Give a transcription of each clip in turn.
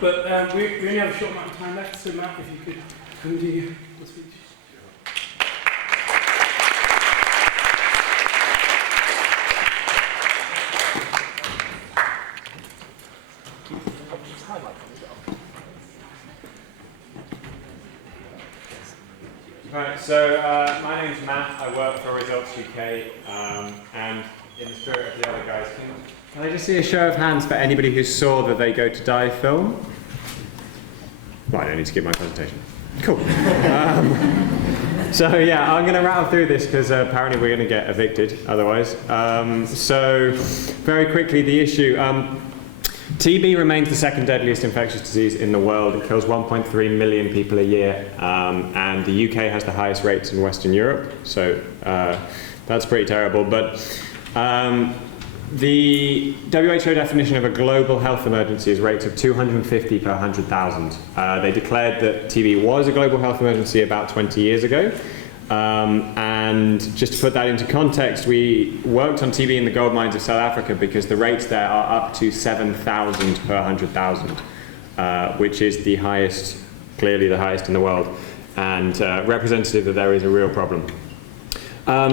But we only have a short amount of time left, so Matt, if you could come and do the speech. Right, so my name's Matt, I work for Results UK, and in the spirit of the other guys, can I just see a show of hands for anybody who saw the They Go to Die film? Well, I don't need to give my presentation. Cool. So yeah, I'm going to rattle through this because apparently we're going to get evicted otherwise. So very quickly, the issue. TB remains the second deadliest infectious disease in the world. It kills 1.3 million people a year, and the UK has the highest rates in Western Europe, so that's pretty terrible. But the WHO definition of a global health emergency is rates of 250 per 100,000. They declared that TB was a global health emergency about 20 years ago. And just to put that into context, we worked on TB in the gold mines of South Africa because the rates there are up to 7,000 per 100,000, which is the highest, clearly the highest in the world, and representative that there is a real problem.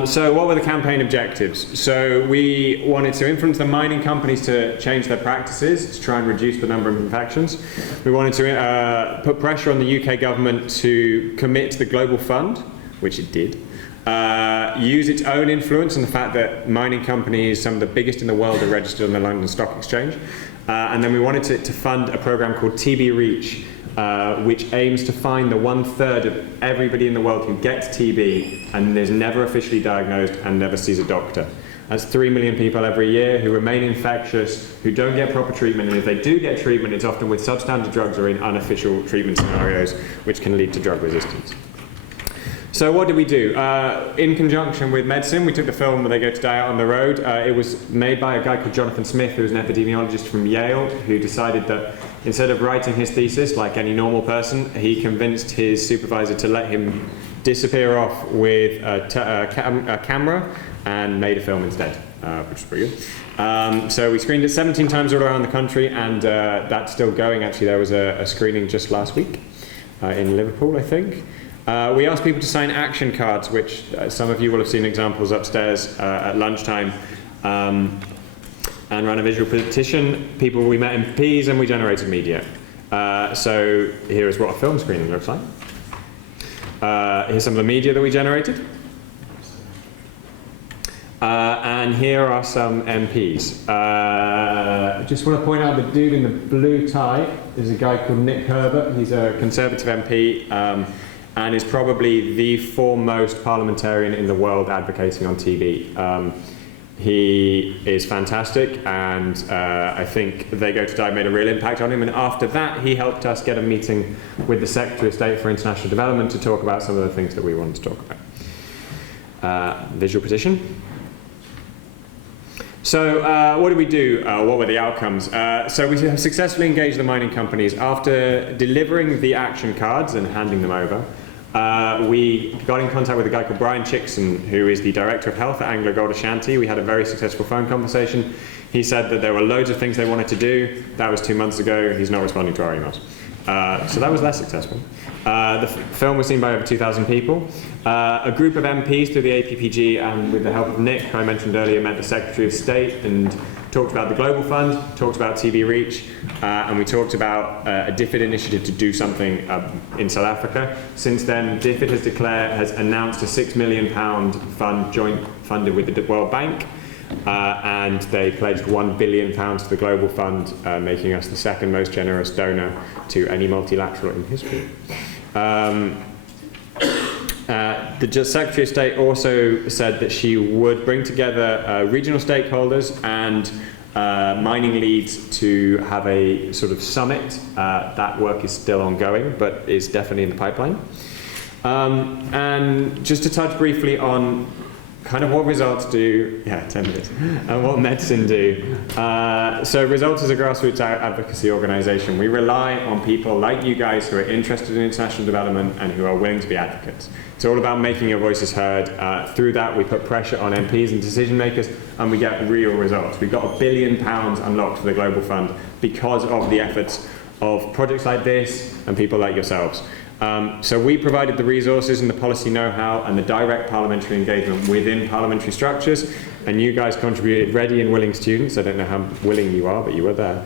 So what were the campaign objectives? So we wanted to influence the mining companies to change their practices to try and reduce the number of infections. We wanted to put pressure on the UK government to commit to the Global Fund, which it did, use its own influence and the fact that mining companies, some of the biggest in the world, are registered on the London Stock Exchange. And then we wanted to fund a program called TB Reach, which aims to find the 1/3 of everybody in the world who gets TB and is never officially diagnosed and never sees a doctor. That's 3 million people every year who remain infectious, who don't get proper treatment, and if they do get treatment, it's often with substandard drugs or in unofficial treatment scenarios, which can lead to drug resistance. So what did we do? In conjunction with medicine, we took the film They Go to Die Out on the Road. It was made by a guy called Jonathan Smith, who was an epidemiologist from Yale, who decided that instead of writing his thesis like any normal person, he convinced his supervisor to let him disappear off with a camera and made a film instead, which was pretty good. So we screened it 17 times all around the country, and that's still going. Actually, there was a screening just last week in Liverpool, I think. We asked people to sign action cards, which some of you will have seen examples upstairs at lunchtime, and ran a visual petition. We met MPs and we generated media. So here is what a film screening looks like. Here's some of the media that we generated. And here are some MPs. I just want to point out the dude in the blue tie is a guy called Nick Herbert. He's a Conservative MP. And is probably the foremost parliamentarian in the world advocating on TB. He is fantastic, and I think They Go to Die made a real impact on him. And after that, he helped us get a meeting with the Secretary of State for International Development to talk about some of the things that we wanted to talk about. Visual petition. So what did we do? What were the outcomes? So we have successfully engaged the mining companies. After delivering the action cards and handing them over, we got in contact with a guy called Brian Chickson, who is the Director of Health at Anglo Gold Ashanti. We had a very successful phone conversation. He said that there were loads of things they wanted to do. That was 2 months ago. He's not responding to our emails. So that was less successful. The film was seen by over 2,000 people. A group of MPs through the APPG and with the help of Nick, who I mentioned earlier, met the Secretary of State and talked about the Global Fund, talked about TB Reach, and we talked about a DFID initiative to do something in South Africa. Since then, DFID has announced a £6 million fund joint funded with the World Bank, and they pledged £1 billion to the Global Fund, making us the second most generous donor to any multilateral in history. The Secretary of State also said that she would bring together regional stakeholders and mining leads to have a sort of summit. That work is still ongoing, but is definitely in the pipeline. And just to touch briefly on kind of what Results do, 10 minutes, and what medicine do. So Results is a grassroots advocacy organisation. We rely on people like you guys who are interested in international development and who are willing to be advocates. It's all about making your voices heard. Through that, we put pressure on MPs and decision makers, and we get real results. We've got £1 billion unlocked for the Global Fund because of the efforts of projects like this and people like yourselves. So we provided the resources and the policy know-how and the direct parliamentary engagement within parliamentary structures, and you guys contributed ready and willing students, I don't know how willing you are, but you were there,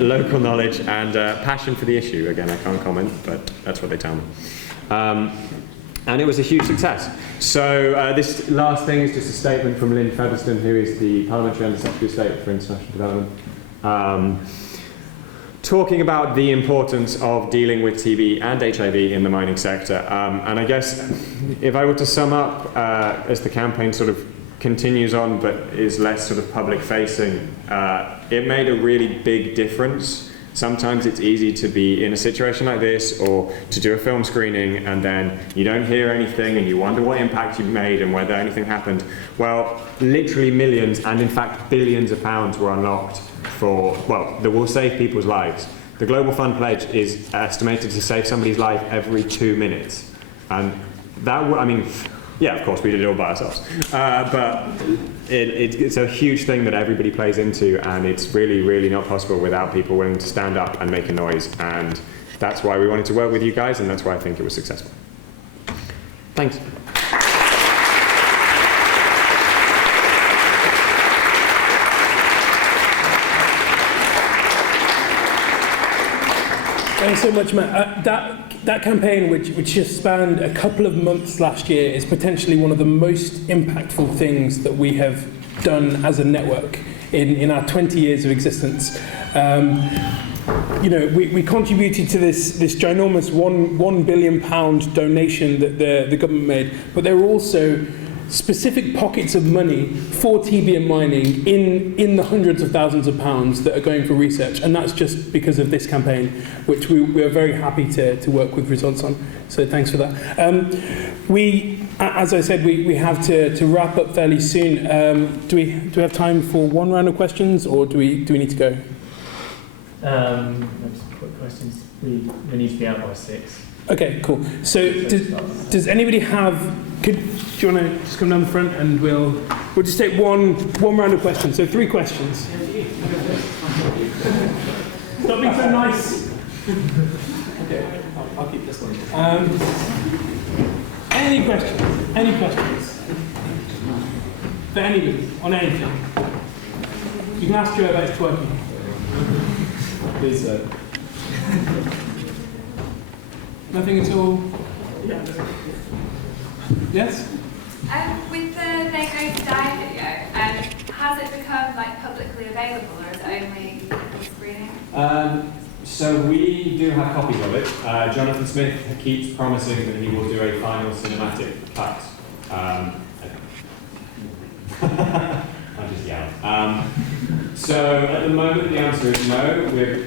local knowledge and passion for the issue. Again, I can't comment, but that's what they tell me. And it was a huge success. So this last thing is just a statement from Lynn Featherstone, who is the Parliamentary Under-Secretary of State for International Development, talking about the importance of dealing with TB and HIV in the mining sector. And I guess if I were to sum up, as the campaign sort of continues on but is less sort of public facing, it made a really big difference. Sometimes it's easy to be in a situation like this or to do a film screening and then you don't hear anything and you wonder what impact you've made and whether anything happened. Well, literally millions and in fact billions of pounds were unlocked for, well, that will save people's lives. The Global Fund Pledge is estimated to save somebody's life every 2 minutes. And that, I mean, yeah, of course, we did it all by ourselves. But it's a huge thing that everybody plays into, and it's really, really not possible without people willing to stand up and make a noise. And that's why we wanted to work with you guys, and that's why I think it was successful. Thanks. Thanks so much, Matt. That campaign, which just spanned a couple of months last year, is potentially one of the most impactful things that we have done as a network in our 20 years of existence. You know, we contributed to this ginormous £1 billion donation that the government made, but there were also specific pockets of money for TB and mining in the hundreds of thousands of pounds that are going for research, and that's just because of this campaign, which we are very happy to work with results on. So thanks for that. As I said, we have to wrap up fairly soon. Do we have time for one round of questions, or do we need to go? Some quick questions. We need to be out by 6. Okay, cool. So does anybody have? Do you want to just come down the front and we'll just take one round of questions. So 3 questions. Stop being so nice. Okay, I'll keep this one. Any questions? Any questions? For anybody on anything? You can ask Joe about his twerking. Please, sir. Nothing at all? Yeah. Yes? With the They Go to Die video, has it become like publicly available, or is it only for screening? So we do have copies of it. Jonathan Smith keeps promising that he will do a final cinematic cut. I'll just yell. So at the moment the answer is no. We're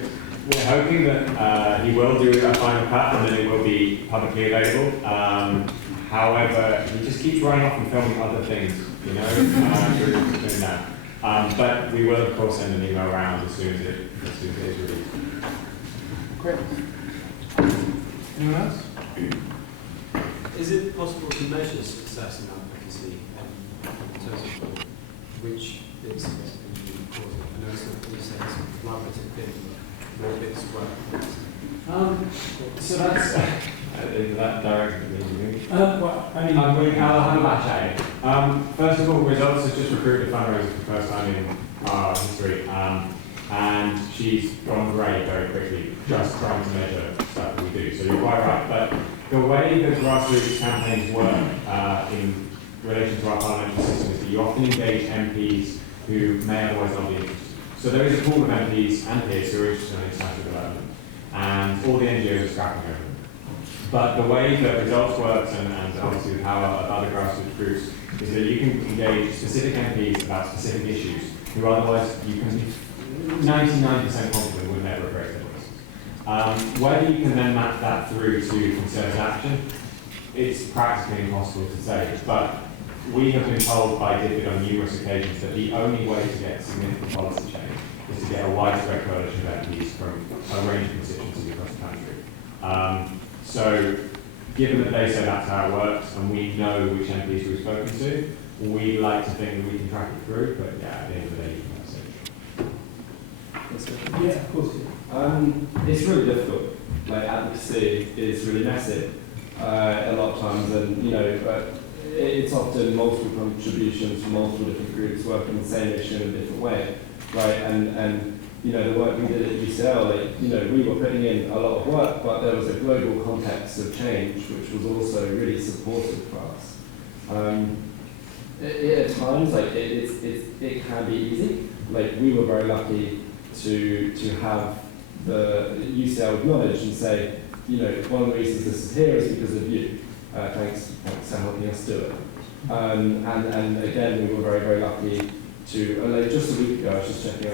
hoping that he will do a final cut and then it will be publicly available. However, he just keeps running off and filming other things, you know, doing that. But we will, of course, send an email around as soon as it is released. Great. Anyone else? Is it possible to measure success in advocacy in terms of which bits of it you cause it? I know it's not, you say it's a collaborative thing, but more bits work. So that's that directly. Well, I mean, I'll have a match at it. First of all, Results has just recruited a fundraiser for the first time in our history, and she's gone great very quickly, just trying to measure stuff that we do. So you're quite right. But the way that grassroots campaigns work in relation to our parliamentary system is that you often engage MPs who may otherwise not be interested. So there is a pool of MPs and peers who are interested in international development, and all the NGOs are scrapping over them. But the way that Results works, and obviously the power of other grassroots groups, is that you can engage specific MPs about specific issues who otherwise you can be 99% confident would never raise their voices. Whether you can then map that through to concerted action, it's practically impossible to say. But we have been told by DFID on numerous occasions that the only way to get significant policy change is to get a widespread coalition of MPs from a range of constituencies across the country. So, given that they say that's how it works, and we know which MPs we've spoken to, we'd like to think that we can track it through, but yeah, at the end of the day, you can say. yeah, of course. It's really difficult. Like, advocacy is really messy a lot of times, and it's often multiple contributions from multiple different groups working the same issue in a different way, right? And the work we did at UCL, we were putting in a lot of work, but there was a global context of change which was also really supportive for us. At times, it can be easy. Like, we were very lucky to have the UCL acknowledge and say, one of the reasons this is here is because of you. Thanks for helping us do it. And again, we were very, very lucky to, just a week ago, I was just checking out